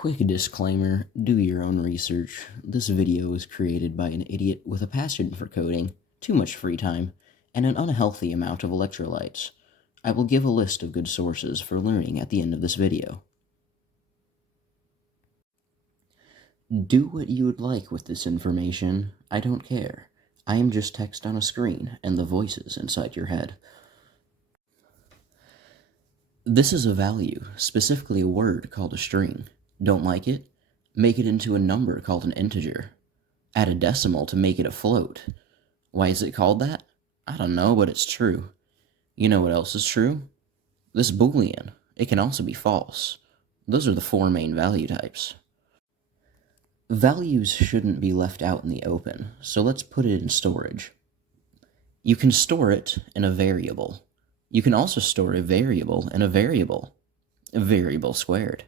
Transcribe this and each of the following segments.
Quick disclaimer, do your own research. This video was created by an idiot with a passion for coding, too much free time, and an unhealthy amount of electrolytes. I will give a list of good sources for learning at the end of this video. Do what you would like with this information. I don't care. I am just text on a screen and the voices inside your head. This is a value, specifically a word called a string. Don't like it? Make it into a number called an integer. Add a decimal to make it a float. Why is it called that? I don't know, but it's true. You know what else is true? This Boolean. It can also be false. Those are the four main value types. Values shouldn't be left out in the open, so let's put it in storage. You can store it in a variable. You can also store a variable in a variable squared.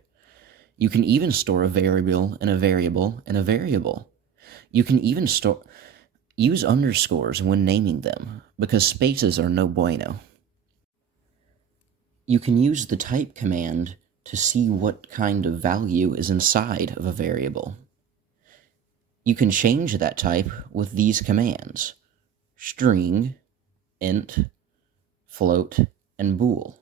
You can even store a variable in a variable in a variable. You can even use underscores when naming them, because spaces are no bueno. You can use the type command to see what kind of value is inside of a variable. You can change that type with these commands: string, int, float, and bool.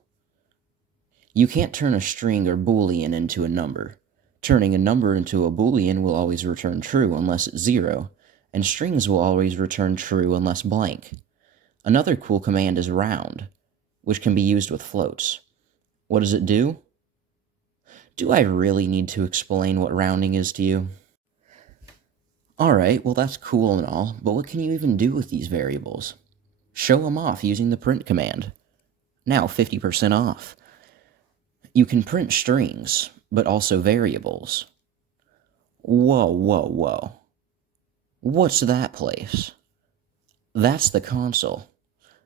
You can't turn a string or boolean into a number. Turning a number into a boolean will always return true unless it's 0, and strings will always return true unless blank. Another cool command is round, which can be used with floats. What does it do? Do I really need to explain what rounding is to you? Alright, well that's cool and all, but what can you even do with these variables? Show them off using the print command. Now 50% off. You can print strings, but also variables. Whoa. What's that place? That's the console.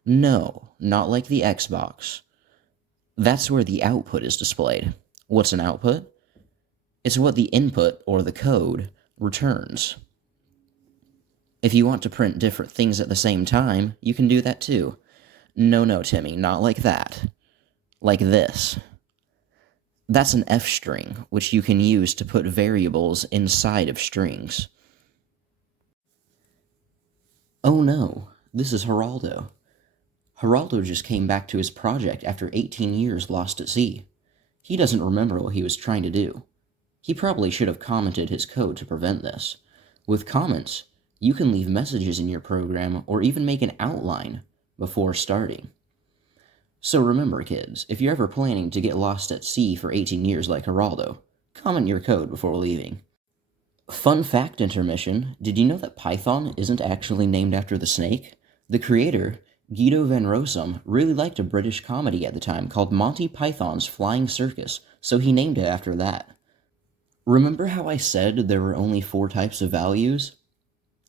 No, not like the Xbox. That's where the output is displayed. What's an output? It's what the input, or the code, returns. If you want to print different things at the same time, you can do that too. No, Timmy, not like that. Like this. That's an F string, which you can use to put variables inside of strings. Oh no, this is Geraldo. Geraldo just came back to his project after 18 years lost at sea. He doesn't remember what he was trying to do. He probably should have commented his code to prevent this. With comments, you can leave messages in your program or even make an outline before starting. So remember, kids, if you're ever planning to get lost at sea for 18 years like Geraldo, comment your code before leaving. Fun fact intermission, did you know that Python isn't actually named after the snake? The creator, Guido van Rossum, really liked a British comedy at the time called Monty Python's Flying Circus, so he named it after that. Remember how I said there were only 4 types of values?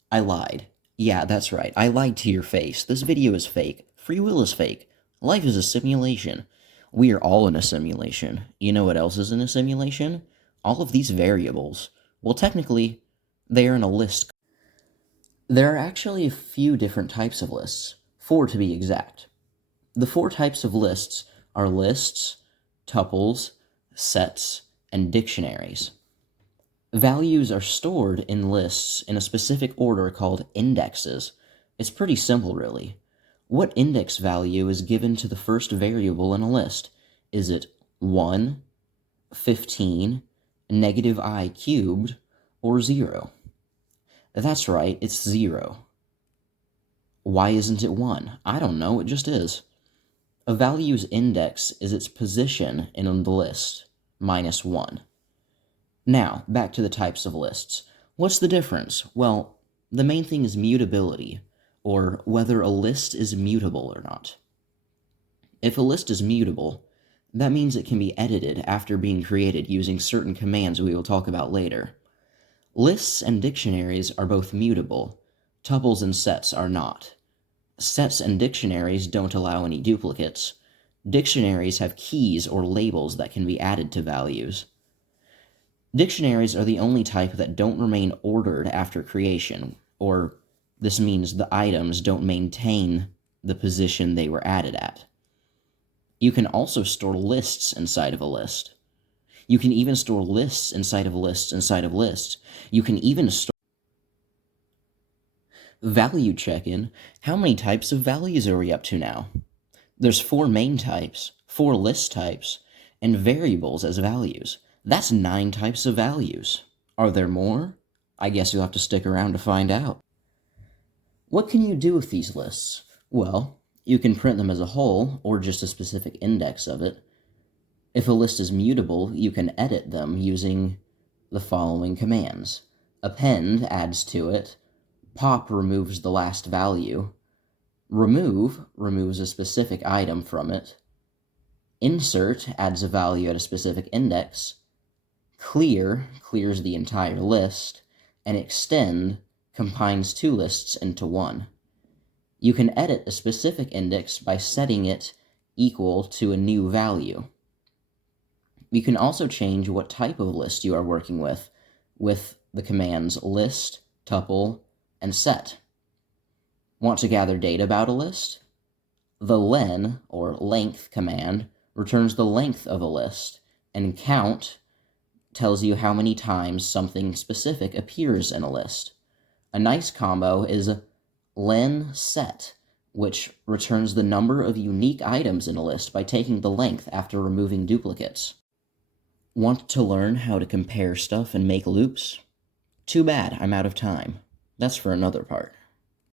I lied. Yeah, that's right, I lied to your face. This video is fake. Free will is fake. Life is a simulation. We are all in a simulation. You know what else is in a simulation? All of these variables. Well, technically, they are in a list. There are actually a few different types of lists, 4 to be exact. The 4 types of lists are lists, tuples, sets, and dictionaries. Values are stored in lists in a specific order called indexes. It's pretty simple, really. What index value is given to the first variable in a list? Is it 1, 15, -i cubed, or 0? That's right, it's 0. Why isn't it 1? I don't know, it just is. A value's index is its position in the list, -1. Now, back to the types of lists. What's the difference? Well, the main thing is mutability, or whether a list is mutable or not. If a list is mutable, that means it can be edited after being created using certain commands we will talk about later. Lists and dictionaries are both mutable. Tuples and sets are not. Sets and dictionaries don't allow any duplicates. Dictionaries have keys or labels that can be added to values. Dictionaries are the only type that don't remain ordered after creation, or this means the items don't maintain the position they were added at. You can also store lists inside of a list. You can even store lists inside of lists inside of lists. You can even store value check-in. How many types of values are we up to now? There's 4 main types, 4 list types, and variables as values. That's 9 types of values. Are there more? I guess you'll have to stick around to find out. What can you do with these lists? Well, you can print them as a whole, or just a specific index of it. If a list is mutable, you can edit them using the following commands. Append adds to it. Pop removes the last value. Remove removes a specific item from it. Insert adds a value at a specific index. Clear clears the entire list. And extend combines 2 lists into one. You can edit a specific index by setting it equal to a new value. You can also change what type of list you are working with the commands list, tuple, and set. Want to gather data about a list? The len, or length command, returns the length of a list, and count tells you how many times something specific appears in a list. A nice combo is len set, which returns the number of unique items in a list by taking the length after removing duplicates. Want to learn how to compare stuff and make loops? Too bad, I'm out of time. That's for another part.